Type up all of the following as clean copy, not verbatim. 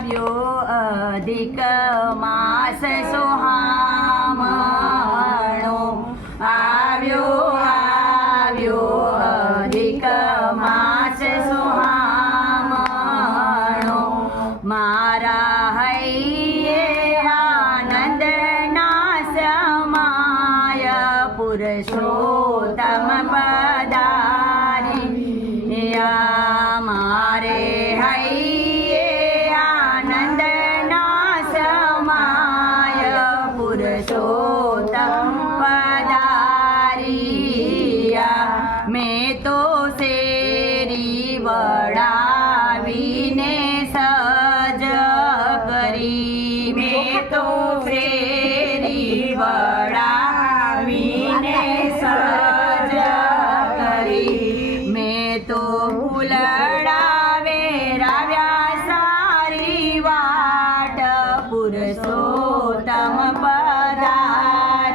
આવ્યો અધિક માસ સોહામણો આવ્યો અધિક માસ સોહામણો મારા હૈયે આનંદના સમાય પુરુષોત્તમ પધાર્યા મારે હૈયે આનંદના સમાય પુરુષોત્તમ પધાર્યા મેં તો શેરી વડાવીને સજ કરી મેં તો શેરી વડાવીને સજ કરી મેં તો ફૂલડા વેરાવ્યા સારી વાટ પુરુષોત્તમ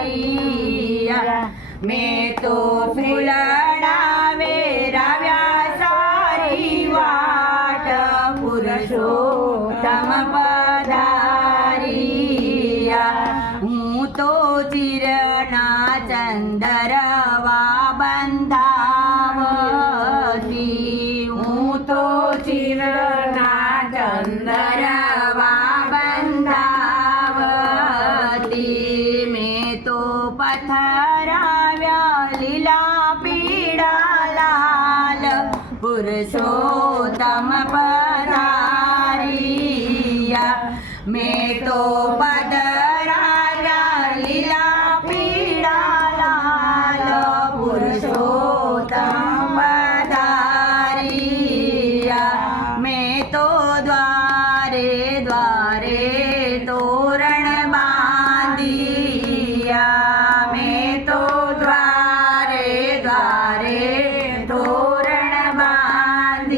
પધાર્યા મેં તો ફૂલડા વેરાવ્યા સારી વાટ પુરુષોત્તમ પધાર્યા હું તો ચિરના ચંદરવા બંધાવતી હું તો ચિરના ચંદરવા બંધાવતી મેં તો પથરાવ્યા લીલા પીળા લાલ પુરુષોત્તમ પધાર્યા મેં તો પધરાવ્યા લીલા પીળા લાલ પુરુષોત્તમ પધાર્યા મેં તો દ્વારે દ્વારે તોરણ બાંધિયા મેં તો દ્વારે દ્વારે તોરણ બાંધિયા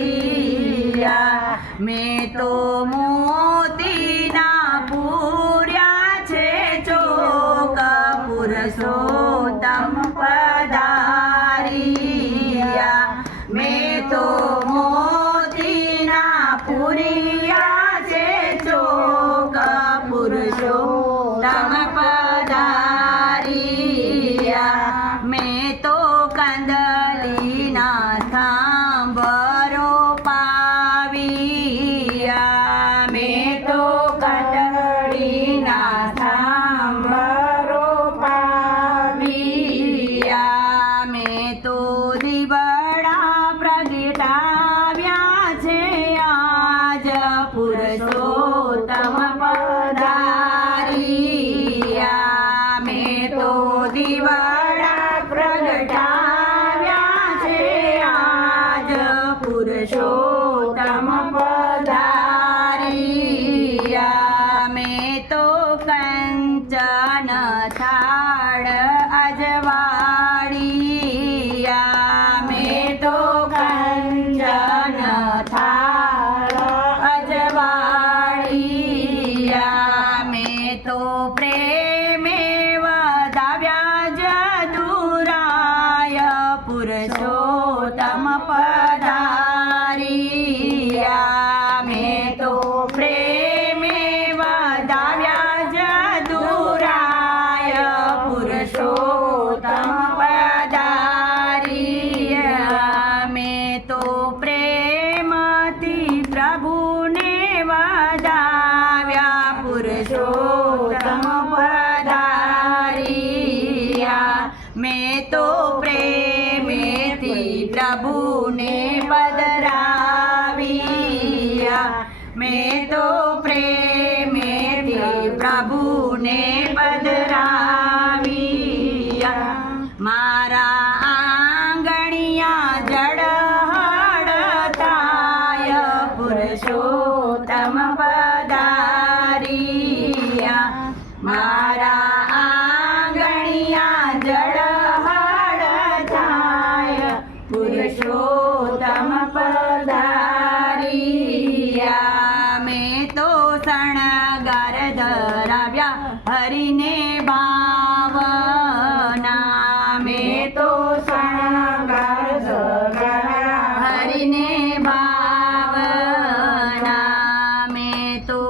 મેં તો મોતીના પૂર્યા છે ચોક પુરુષોત્તમ પધાર્યા મેં તો મોતીના પૂર્યા છે ચોક પુરુષોત્તમ પધાર્યા મેં તો કંદલીના થાંભરો પાવ્યા મેં તો કંદલીના થાંભરો પાવ્યા મેં તો દીવડા પ્રગટાવ્યા છે આજ પુરુષોત્તમ પધાર્યા મેં તો દીવડા પ્રગટાવ્યા છે આજ પુરુષોત્તમ પધાર્યા મેં તો કંચન થાળ અજવાળિયા મેં તો કંચન થાળ અજવાળિયા મેં તો પ્રેમે વધાવ્યા જદુરાય પુરુષોત્તમ પધાર્યા મેં તો પ્રેમે વધાવ્યા જદુરાય પુરુષોત્તમ પધાર્યા મેં તો પ્રેમથી પ્રભુને વધાવ્યા પુરુષોત્તમ પધાર્યા મેં તો પ્રેમેથી પ્રભુને પધરાવ્યા મેં તો પ્રેમેથી પ્રભુને પધરાવ્યા મારા આંગણિયા જળહળ થાય પુરુષોત્તમ પધાર્યા મારા આંગણિયા જળહળ થાય પુરુષોત્તમ પધાર્યા મેં તો શણગાર ધરાવ્યા હરિને ભાવના મેં તો શણગાર ધરાવ્યા હરિને ભાવના મેં તો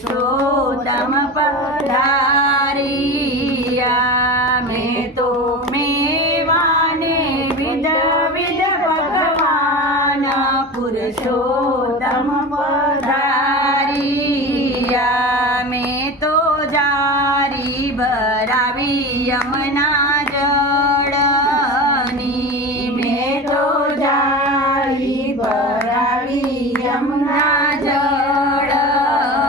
પુરુષોત્તમ પધારિયા મેં તો મેવાને વિધ વિધ ભગવાન પુરુષોત્તમ પધારિયા મેં તો જારી ભરાવી યમના જળની મેં તો જારી ભરાવી યમના જળની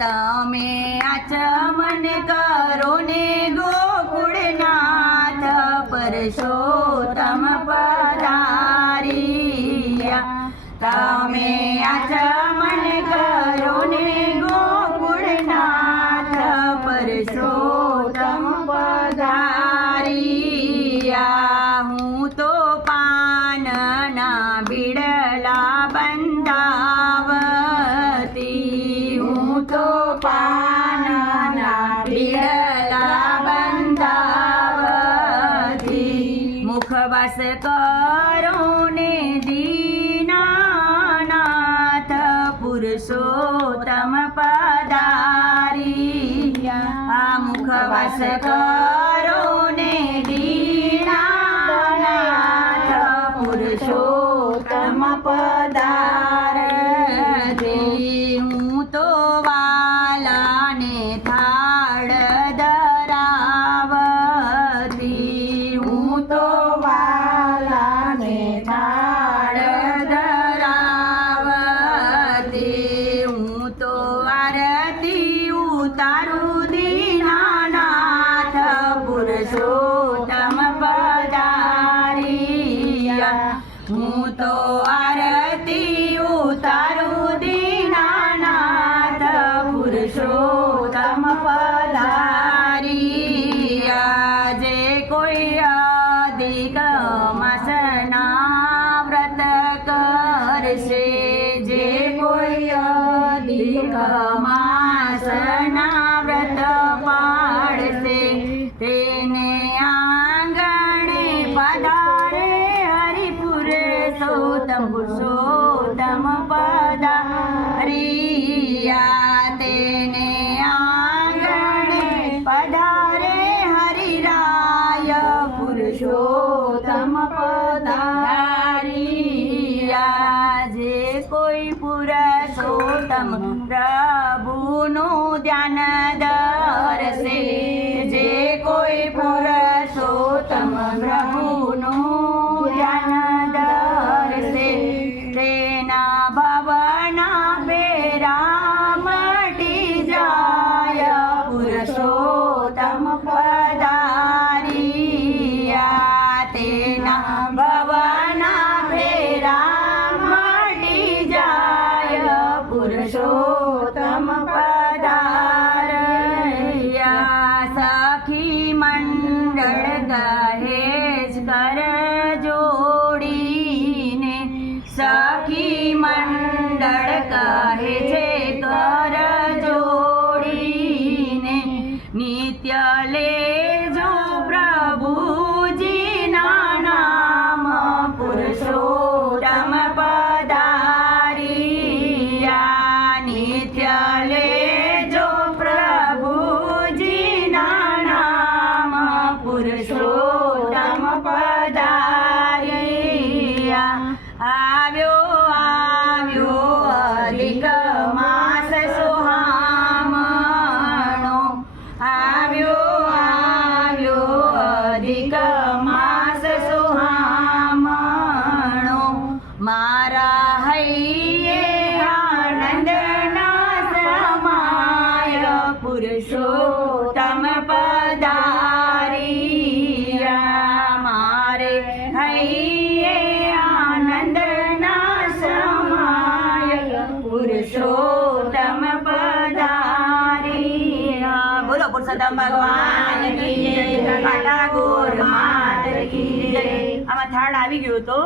તમે આચમન કરો ને ગોકુળનાથ પુરુષોત્તમ પધારિયા તમે આચમન કરો ને ગોકુળનાથ પુરુષોત્તમ પધારિયા હું તો પાનના બીડલા બંધાવતી હું તો પાનના બીડલા બંધાવતી મુખવાસ કરો ને દીનાનાથ પુરુષોત્તમ પધારિયા મુખવાસ કરો ને દીનાનાથ પુરુષોત્તમ પધારતી હું તો વાલાને થાળ ધરાવતી હું તો વાલાને થાળ ધરાવતી હું તો આરતી ઉતારું દીનાનાથ પુરુષોત્તમ પધારિયા હું તો આરતી ઉતારું દીનાનાથ પુરુષોત્તમ પધારિયા જે કોઈ અધિક માસના વ્રત કરશે જે કોઈ અધિક માસના વ્રત પાળશે તેને આંગણે પધારે હરિપુરુષોત્તમ પુરુષોત્તમ પધારિયા તેને આંગણે પધારે હરિરાય પુરુષોત્તમ પધારિયા જે કોઈ પુરુષોત્તમ પ્રભુનું ધ્યાન ધરશે જે કોઈ પુરુષોત્તમ પ્રભુનું ધ્યાન ધરશે તેના ભવના બેરા મટી જાય પુરુષોત્તમ પધારિયા તેના ભવના બેરા મટી જાય પુરુષોત્તમ પધારિયા સખી મંડળ કહે જ કર જોડીને સખી મંડળ કહે છે કર જોડીને નિત્ય લેજો પ્રભુજીના નામ પુરુષોત્તમ પધારિયા નિત્ય લેજો પ્રભુજીના નામ પુરુષોત્તમ પધારિયા આવ્યો આવ્યો અધિક માસ સુહામણો આવ્યો આવ્યો અધિક માસ સુહામણો મારા હૈયે આનંદના સમાય પુરુષોત્તમ પધારિયા મારે હૈયે આનંદના સમાય પુરુષોત્તમ પધારિયા બોલો પુરુષોત્તમ ભગવાન કી જય કાટા ગોર માત કી જય આમાં થાળ આવી ગયો તો